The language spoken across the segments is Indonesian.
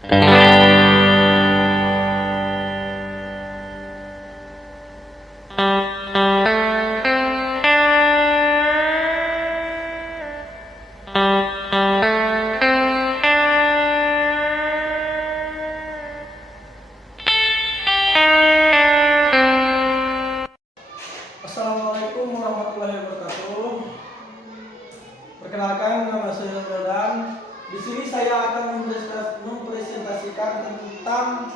Assalamualaikum warahmatullahi wabarakatuh. Perkenalkan, nama saya Rodan. Di sini saya akan mempresentasikan tentang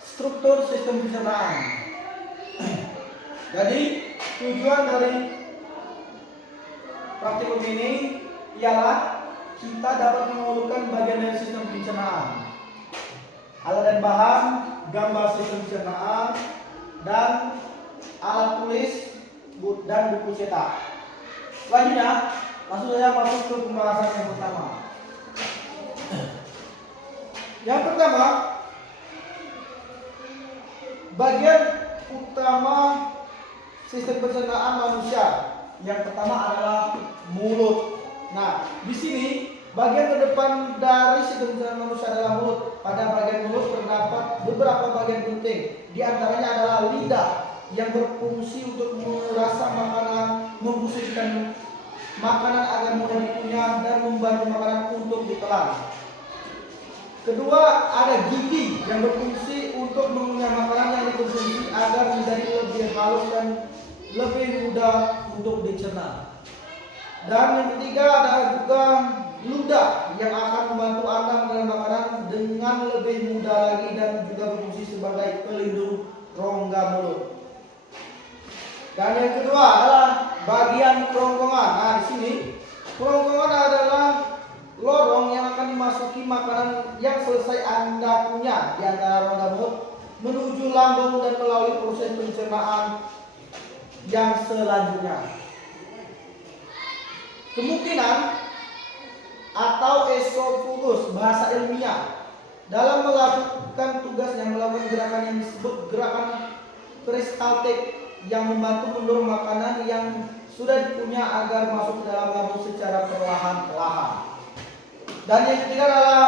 struktur sistem pencernaan. Jadi, tujuan dari praktikum ini ialah kita dapat mengumpulkan bagian dari sistem pencernaan, alat dan bahan, gambar sistem pencernaan, dan alat tulis dan buku cetak. Selanjutnya, langsung saja masuk ke pembahasan yang pertama. Yang pertama, bagian utama sistem pencernaan manusia. Yang pertama adalah mulut. Nah, di sini bagian terdepan dari sistem pencernaan manusia adalah mulut. Pada bagian mulut terdapat beberapa bagian penting. Di antaranya adalah lidah yang berfungsi untuk merasa makanan, memposisikan makanan agar mudah dikunyah dan membantu makanan untuk ditelan. Kedua, ada gigi yang berfungsi untuk mengunyah makanan yang dikonsumsi agar menjadi lebih halus dan lebih mudah untuk dicerna. Dan yang ketiga ada juga ludah yang akan membantu Anda menelan makanan dengan lebih mudah lagi dan juga berfungsi sebagai pelindung rongga mulut. Dan yang kedua adalah bagian kerongkongan. Nah, di sini kerongkongan adalah lorong yang akan dimasuki makanan yang selesai Anda kunyah di antara rongga mulut menuju lambung dan melalui proses pencernaan yang selanjutnya. Kemungkinan atau esofagus bahasa ilmiah dalam melakukan tugas yang melakukan gerakan yang disebut gerakan peristaltik yang membantu mendorong makanan yang sudah dikunyah agar masuk ke dalam lambung secara perlahan-lahan. Dan yang ketiga adalah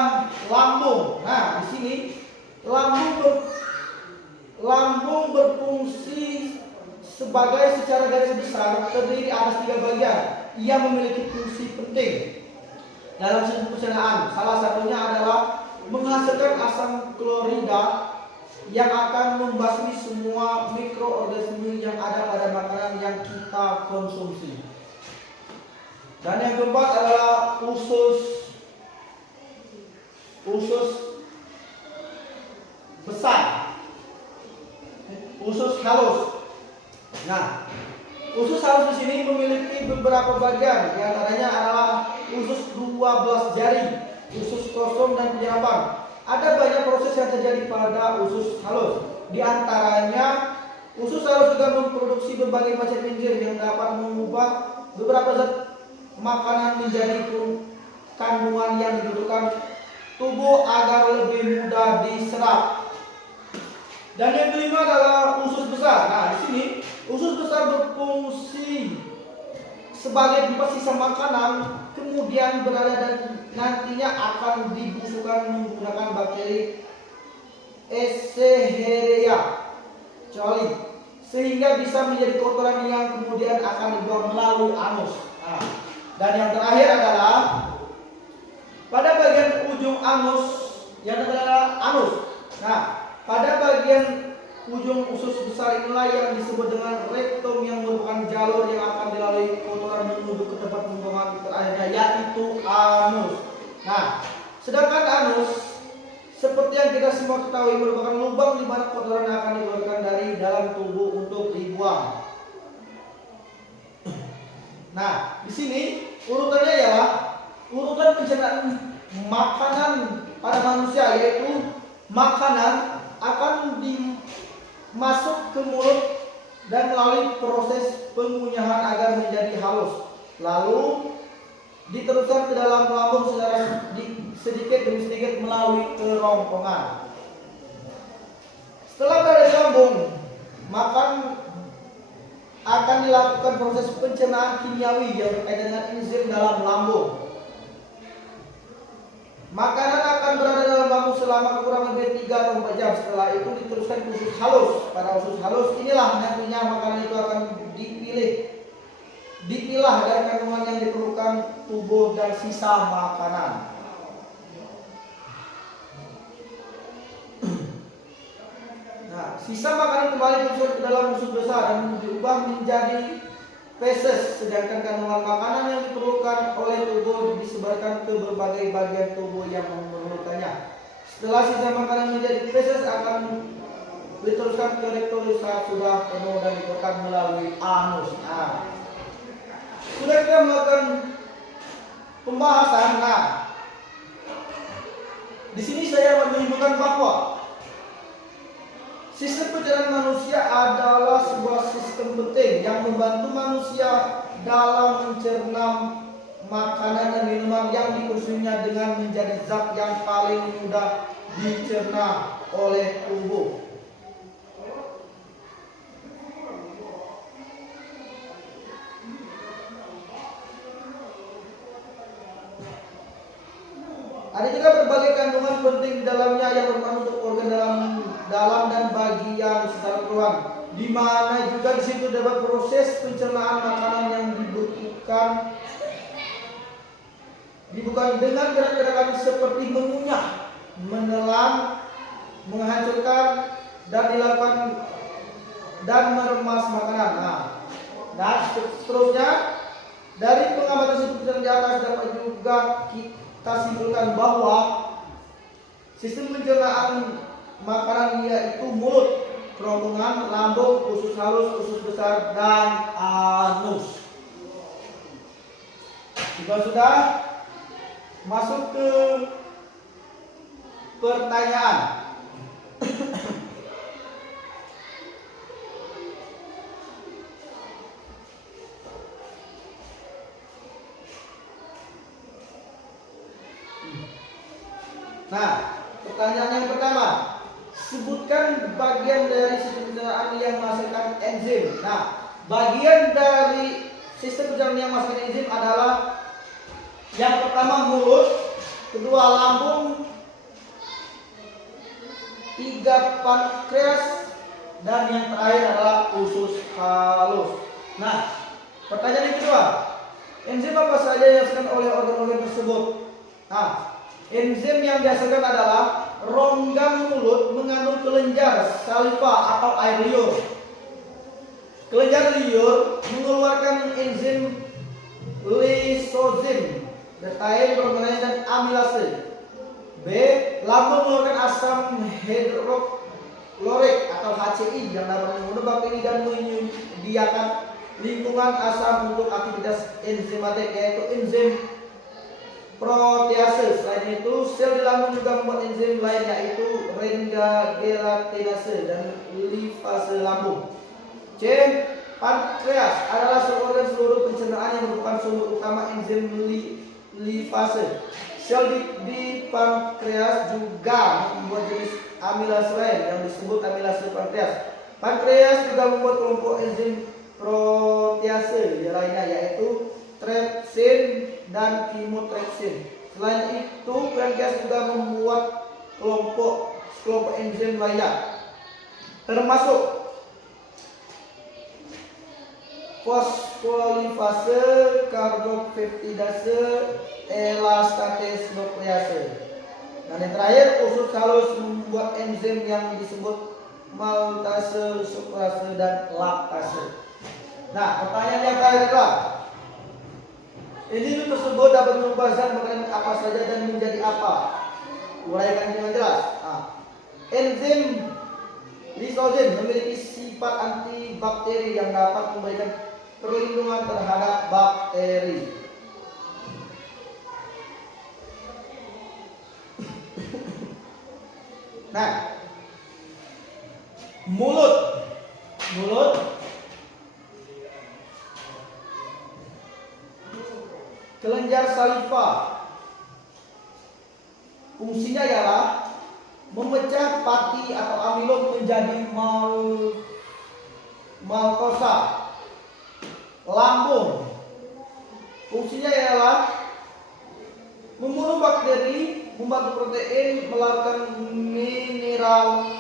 lambung. Nah, di sini lambung berfungsi sebagai secara garis besar terdiri atas 3 bagian. Ia memiliki fungsi penting dalam sistem pencernaan. Salah satunya adalah menghasilkan asam klorida yang akan membasmi semua mikroorganisme yang ada pada makanan yang kita konsumsi. Dan yang keempat adalah usus besar, usus halus. Nah, usus halus di sini memiliki beberapa bagian, di antaranya adalah usus 12 jari, usus kosong dan penyerabang. Ada banyak proses yang terjadi pada usus halus. Di antaranya, usus halus juga memproduksi berbagai macam enzim yang dapat mengubah beberapa zat makanan menjadi kandungan yang dibutuhkan tubuh agar lebih mudah diserap. Dan yang kelima adalah usus besar. Nah, di sini usus besar berfungsi sebagai tempat sisa makanan kemudian berada dan nantinya akan dibusukkan menggunakan bakteri Escherichia coli sehingga bisa menjadi kotoran yang kemudian akan dibuang melalui anus. Nah, dan yang terakhir adalah pada bagian ujung anus yang adalah anus. Nah, pada bagian ujung usus besar inilah yang disebut dengan rektum yang merupakan jalur yang akan dilalui kotoran menuju ke tempat pembuangan terakhirnya yaitu anus. Nah, sedangkan anus seperti yang kita semua ketahui merupakan lubang di mana kotoran akan dikeluarkan dari dalam tubuh untuk dibuang. Nah, di sini urutannya ialah urutan pencernaan makanan pada manusia, yaitu makanan akan masuk ke mulut dan melalui proses pengunyahan agar menjadi halus, lalu diteruskan ke dalam lambung secara sedikit demi sedikit melalui kerongkongan. Setelah berada di lambung, makan akan dilakukan proses pencernaan kimiawi yang berkaitan dengan enzim dalam lambung. Makanan selama kurang lebih 3 atau 4 jam. Setelah itu diteruskan ke usus halus. Pada usus halus inilah nantinya makanan itu akan dipilah dari kandungan yang diperlukan tubuh dan sisa makanan. Nah, sisa makanan kembali dimasukkan ke dalam usus besar dan diubah menjadi feses, sedangkan kandungan makanan yang diperlukan oleh tubuh disebarkan ke berbagai bagian tubuh yang memerlukannya. Setelah sisa makanan menjadi feses akan diteruskan ke rektum saat sudah penuh dan ditekan melalui anus. Nah, sudah kita melakukan pembahasan. Nah, di sini saya menunjukkan bahwa sistem pencernaan manusia adalah sebuah sistem penting yang membantu manusia dalam mencerna makanan dan minuman yang dikonsumsinya dengan menjadi zat yang paling mudah dicerna oleh tubuh. Ada juga berbagai kandungan penting di dalamnya yang bermanfaat untuk organ dalam dan bagian secara keluar, di mana juga di situ dapat proses pencernaan makanan yang dibutuhkan dengan gerak-gerakan seperti mengunyah, menelan, menghancurkan, dan dilakukan dan meremas makanan. Nah, dan seterusnya dari pengamatan sistem di atas dapat juga kita simpulkan bahwa sistem pencernaan makanan yaitu mulut, kerongkongan, lambung, usus halus, usus besar, dan anus. Jika sudah masuk ke pertanyaan. Nah, pertanyaan yang pertama, sebutkan bagian dari sistem pencernaan yang menghasilkan enzim. Nah, bagian dari sistem pencernaan yang menghasilkan enzim adalah yang pertama mulut, kedua lambung, 3 pankreas, dan yang terakhir adalah usus halus. Nah, pertanyaan yang kedua, enzim apa saja yang dihasilkan oleh organ-organ tersebut? Nah, enzim yang dihasilkan adalah rongga mulut mengandung kelenjar saliva atau air liur. Kelenjar liur mengeluarkan enzim lisozim, betaine, proteinase, dan amilase. B. Lambung mengeluarkan asam hidroklorik atau HCl yang dapat membunuh bakteri dan menyediakan lingkungan asam untuk aktivitas enzimatik, yaitu enzim protease. Selain itu, sel di lambung juga membuat enzim lain, yaitu renga-gelatinase dan lipase lambung. C. Pankreas adalah organ seluruh pencernaan yang merupakan sumber utama enzim lipase. Sel di pankreas juga membuat jenis amilase lain yang disebut amilase pankreas. Pankreas juga membuat kelompok enzim protease lainnya, yaitu trypsin dan chymotrypsin. Selain itu, pankreas juga membuat kelompok enzim lainnya, termasuk fosfolipase, karbopeptidase, elastase, nuklease. Dan yang terakhir, usus halus membuat enzim yang disebut maltase, sukrase, dan laktase. Nah, pertanyaan yang terakhir adalah, enzim tersebut dapat mengubah zat makanan apa saja dan menjadi apa? Uraikan dengan jelas. Nah, enzim lisozim memiliki sifat antibakteri yang dapat memberikan perlindungan terhadap bakteri. Nah, mulut kelenjar saliva fungsinya ialah memecah pati atau amilum menjadi maltosa. Lambung fungsinya ialah membunuh bakteri membantu protein melarutkan mineral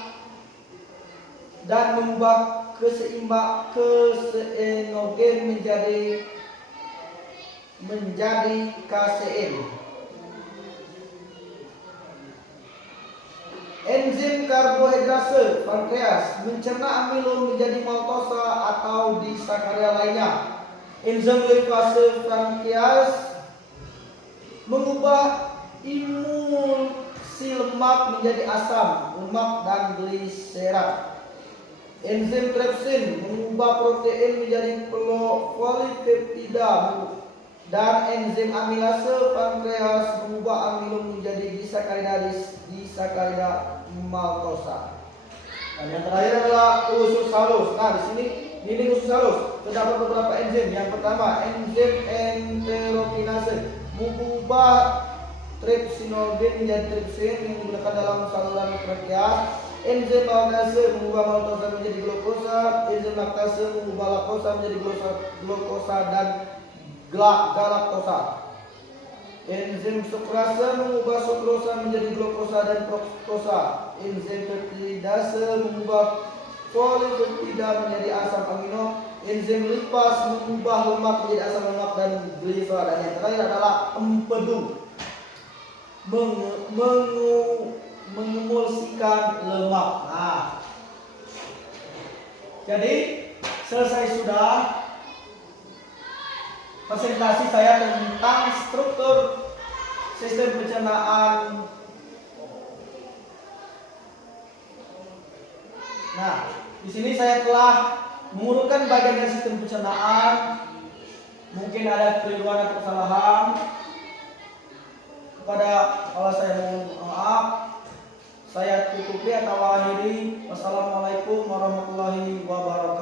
dan mengubah keseinogen menjadi kasein. Enzim karbohidrase pankreas mencerna amilon menjadi maltosa atau disakaria lainnya. Enzim lipase pankreas mengubah emulsi lemak menjadi asam lemak dan gliserat. Enzim tripsin mengubah protein menjadi polipeptida dan enzim amilase pankreas mengubah amilon menjadi disakarida maltosa. Dan yang terakhir adalah usus halus. Nah, di sini ini usus halus terdapat beberapa enzim. Yang pertama, enzim enterokinase mengubah trypsinogen menjadi tripsin yang digunakan dalam saluran trakea. Enzim maltase mengubah maltosa menjadi glukosa. Enzim laktase mengubah laktosa menjadi glukosa dan galaktosa. Enzim sukrase mengubah sukrosa menjadi glukosa dan fruktosa. Enzim peptidase mengubah polipeptida menjadi asam amino. Enzim lipas mengubah lemak menjadi asam lemak dan gliserat. Dan yang terakhir adalah empedu mengemulsikan lemak. Nah, jadi selesai sudah presentasi saya tentang struktur sistem pencernaan. Nah, di sini saya telah mengurutkan bagian sistem pencernaan. Mungkin ada keliruan atau kesalahan. Kalau saya mohon maaf. Saya tutupi atau akhiri. Wassalamualaikum warahmatullahi wabarakatuh.